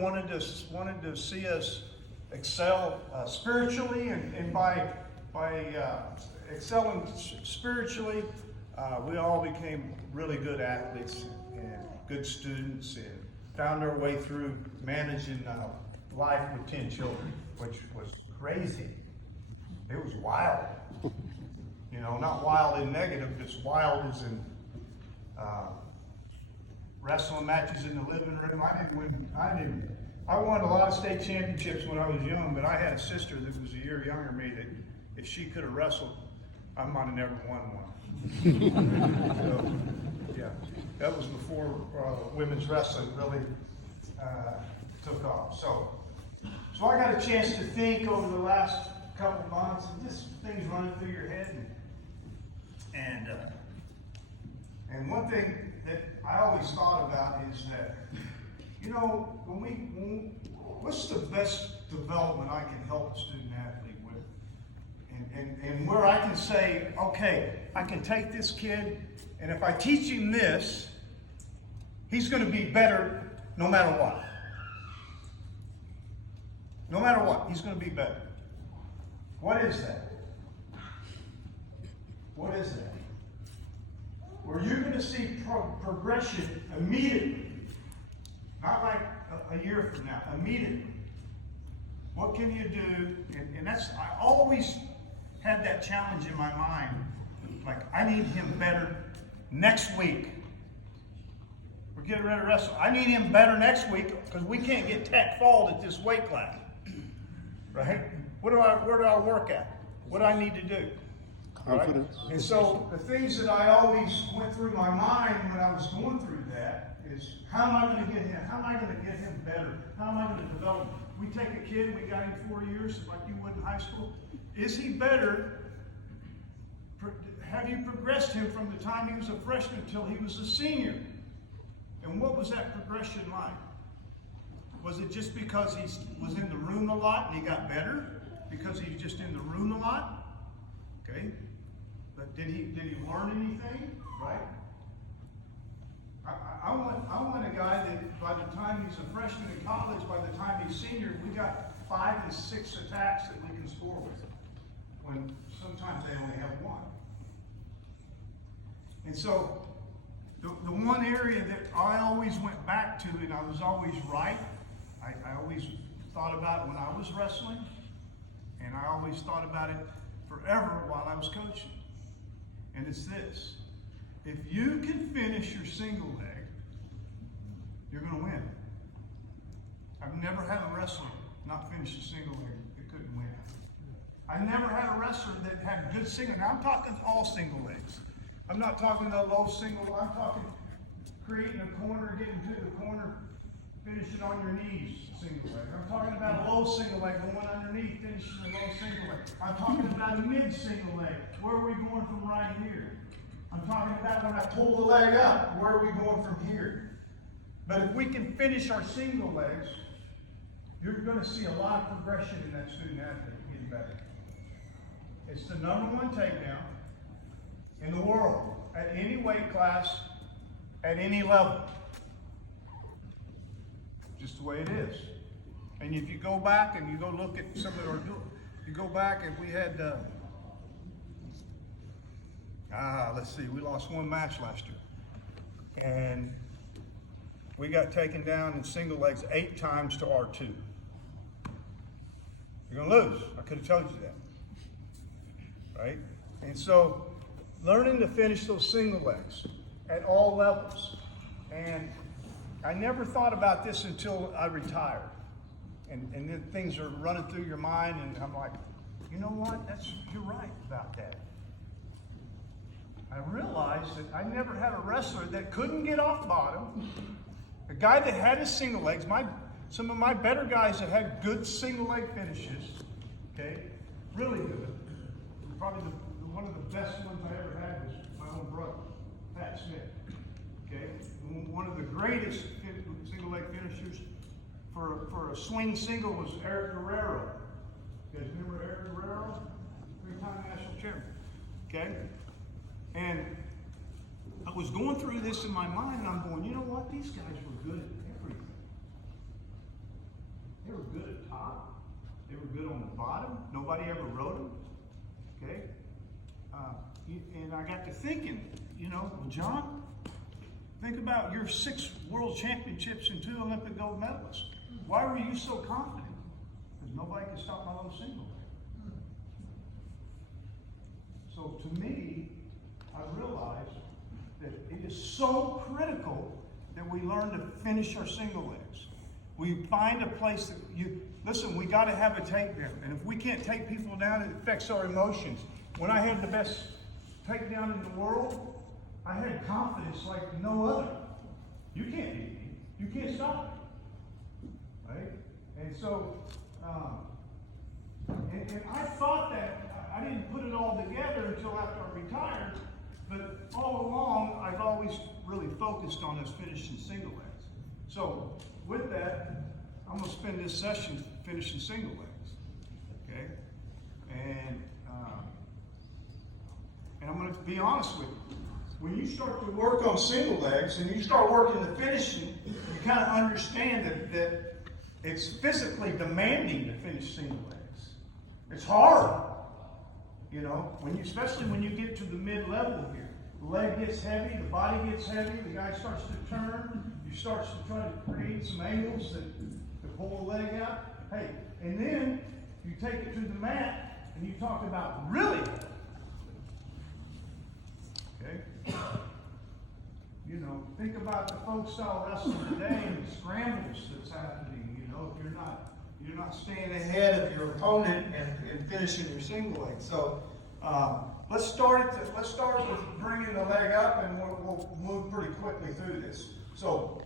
wanted to see us excel spiritually, and by excelling spiritually, we all became really good athletes and good students, and found our way through managing life with 10 children, which was crazy. It was wild. You know, not wild in negative, just wild as in wrestling matches in the living room. I won a lot of state championships when I was young, but I had a sister that was a year younger than me that if she could have wrestled, I might have never won one. So, yeah, that was before women's wrestling really took off. So I got a chance to think over the last couple of months, and just things running through your head. And one thing that I always thought about is that, you know, what's the best development I can help a student athlete with? And where I can say, okay, I can take this kid, and if I teach him this, he's going to be better no matter what. No matter what, he's going to be better. What is that? What is that? Where you're going to see progression immediately. Not like a year from now, immediately. What can you do? And that's, I always had that challenge in my mind. Like, I need him better next week. We're getting ready to wrestle. I need him better next week because we can't get tech fault at this weight class. Right? Where do I work at? What do I need to do? Confidence. Right? And so the things that I always went through my mind when I was going through that is, how am I going to get him? How am I going to get him better? How am I going to develop him? We take a kid, we got him 4 years, like you would in high school. Is he better? Have you progressed him from the time he was a freshman until he was a senior? And what was that progression like? Was it just because he was in the room a lot and he got better? Because he was just in the room a lot? Okay. But did he learn anything? Right? I want a guy that by the time he's a freshman in college, by the time he's senior, we got 5 to 6 attacks that we can score with, when sometimes they only have 1. And so the one area that I always went back to, and I was always right, I always thought about it when I was wrestling, and I always thought about it forever while I was coaching. And it's this: if you can finish your single leg, you're going to win. I've never had a wrestler not finish a single leg that couldn't win. I never had a wrestler that had good single. Now I'm talking all single legs. I'm not talking the low single. I'm talking creating a corner, getting to the corner, finish it on your knees, single leg. I'm talking about a low single leg, going underneath, finishing a low single leg. I'm talking about a mid single leg. Where are we going from right here? I'm talking about when I pull the leg up, where are we going from here? But if we can finish our single legs, you're going to see a lot of progression in that student athlete getting better. It's the #1 takedown in the world, at any weight class, at any level. Just the way it is. And if you go back and you go look at some of our, you go back and we had, let's see, we lost 1 match last year. And we got taken down in single legs 8 times to R2. You're gonna lose. I could have told you that. Right? And so, learning to finish those single legs at all levels. And I never thought about this until I retired. And then things are running through your mind, and I'm like, you know what? You're right about that. I realized that I never had a wrestler that couldn't get off bottom. A guy that had his single legs, some of my better guys that had good single leg finishes, okay, really good. Probably one of the best ones I ever had was my own brother, Pat Smith. Okay, one of the greatest single leg finishers for a swing single was Eric Guerrero. You guys remember Eric Guerrero? 3-time national champion. Okay, and I was going through this in my mind, and I'm going, you know what? These guys were good at everything. top. They were good on the bottom. Nobody ever rode them. Okay? And I got to thinking, you know, well, John, think about your 6 world championships and 2 Olympic gold medalists. Why were you so confident? Because nobody could stop my little single leg. So to me, I realized that it is so critical that we learn to finish our single legs. We find a place that listen, we got to have a takedown. And if we can't take people down, it affects our emotions. When I had the best takedown in the world, I had confidence like no other. You can't beat me. You can't stop me. Right? And so, and I thought that, I didn't put it all together until after I retired, but all along, I've always really focused on us finishing single legs. So, with that, I'm going to spend this session finishing single legs. Okay? And I'm going to be honest with you. When you start to work on single legs and you start working the finishing, you kind of understand that it's physically demanding to finish single legs. It's hard, you know, especially when you get to the mid-level here. The leg gets heavy, the body gets heavy, the guy starts to turn, he starts to try to create some angles to pull the leg out. Hey, and then you take it to the mat and you talk about really, okay? You know, think about the folk style wrestling today and the scrambles that's happening. You know, if you're not staying ahead of your opponent and finishing your single leg. So let's start with bringing the leg up, and we'll move pretty quickly through this. So